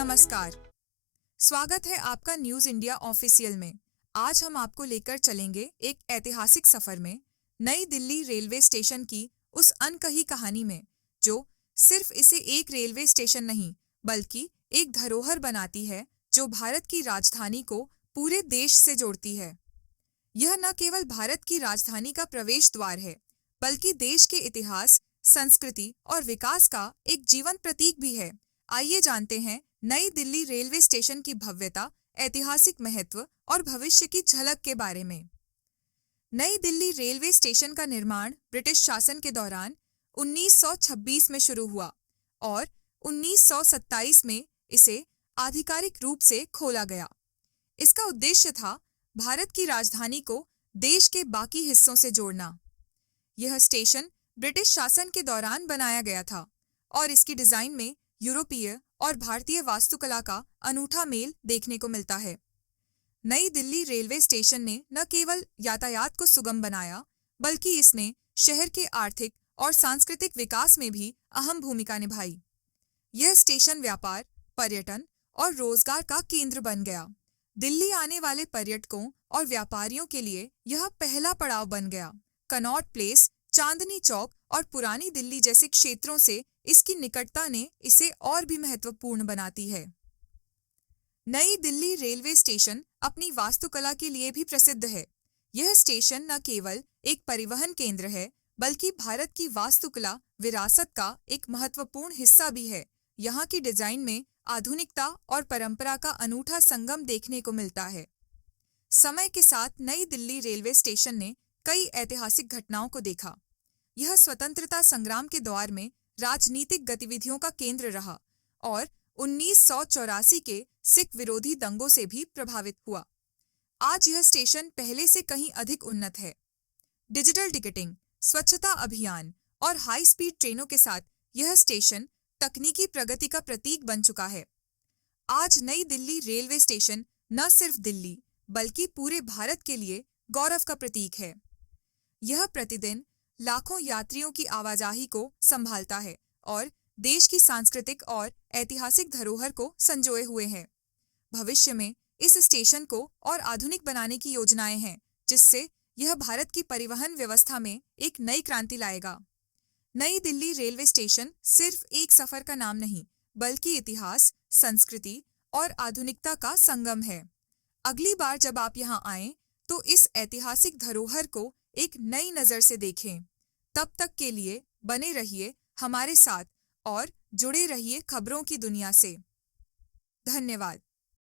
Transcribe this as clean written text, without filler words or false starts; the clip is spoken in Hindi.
नमस्कार। स्वागत है आपका न्यूज इंडिया ऑफिशियल में। आज हम आपको लेकर चलेंगे एक ऐतिहासिक सफर में, नई दिल्ली रेलवे स्टेशन की उस अनकही कहानी में, जो सिर्फ इसे एक रेलवे स्टेशन नहीं बल्कि एक धरोहर बनाती है जो भारत की राजधानी को पूरे देश से जोड़ती है। यह न केवल भारत की राजधानी का प्रवेश द्वार है, बल्कि देश के इतिहास, संस्कृति और विकास का एक जीवंत प्रतीक भी है। आइए जानते हैं नई दिल्ली रेलवे स्टेशन की भव्यता, ऐतिहासिक महत्व और भविष्य की झलक के बारे में। नई दिल्ली रेलवे स्टेशन का निर्माण ब्रिटिश शासन के दौरान 1926 में शुरू हुआ और 1927 में इसे आधिकारिक रूप से खोला गया। इसका उद्देश्य था भारत की राजधानी को देश के बाकी हिस्सों से जोड़ना। यह स्टेशन ब्रिटिश शासन के दौरान बनाया गया था और इसकी डिजाइन में यूरोपीय और भारतीय वास्तुकला का अनूठा मेल देखने को मिलता है। नई दिल्ली रेलवे स्टेशन ने न केवल यातायात को सुगम बनाया, बल्कि इसने शहर के आर्थिक और सांस्कृतिक विकास में भी अहम भूमिका निभाई। यह स्टेशन व्यापार, पर्यटन और रोजगार का केंद्र बन गया। दिल्ली आने वाले पर्यटकों और व्यापारियों के लिए यह पहला पड़ाव बन गया। कनॉट प्लेस, चांदनी चौक और पुरानी दिल्ली जैसे क्षेत्रों से इसकी निकटता ने इसे और भी महत्वपूर्ण बनाती है। नई दिल्ली रेलवे स्टेशन अपनी वास्तुकला के लिए भी प्रसिद्ध है। यह स्टेशन न केवल एक परिवहन केंद्र है, बल्कि भारत की वास्तुकला विरासत का एक महत्वपूर्ण हिस्सा भी है। यहाँ की डिजाइन में आधुनिकता और परंपरा का अनूठा संगम देखने को मिलता है। समय के साथ नई दिल्ली रेलवे स्टेशन ने कई ऐतिहासिक घटनाओं को देखा। यह स्वतंत्रता संग्राम के दौर में राजनीतिक गतिविधियों का केंद्र रहा और 1984 के सिख विरोधी दंगों से भी प्रभावित हुआ। आज यह स्टेशन पहले से कहीं अधिक उन्नत है। डिजिटल टिकटिंग, स्वच्छता अभियान और हाई स्पीड ट्रेनों के साथ यह स्टेशन तकनीकी प्रगति का प्रतीक बन चुका है। आज नई दिल्ली रेलवे स्टेशन न सिर्फ दिल्ली बल्कि पूरे भारत के लिए गौरव का प्रतीक है। यह प्रतिदिन लाखों यात्रियों की आवाजाही को संभालता है और देश की सांस्कृतिक और ऐतिहासिक धरोहर को संजोए हुए है। भविष्य में इस स्टेशन को और आधुनिक बनाने की योजनाएं हैं, जिससे यह भारत की परिवहन व्यवस्था में एक नई क्रांति लाएगा। नई दिल्ली रेलवे स्टेशन सिर्फ एक सफर का नाम नहीं, बल्कि इतिहास, संस्कृति और आधुनिकता का संगम है। अगली बार जब आप यहाँ आएं, तो इस ऐतिहासिक धरोहर को एक नई नजर से देखें। तब तक के लिए बने रहिए हमारे साथ और जुड़े रहिए खबरों की दुनिया से। धन्यवाद।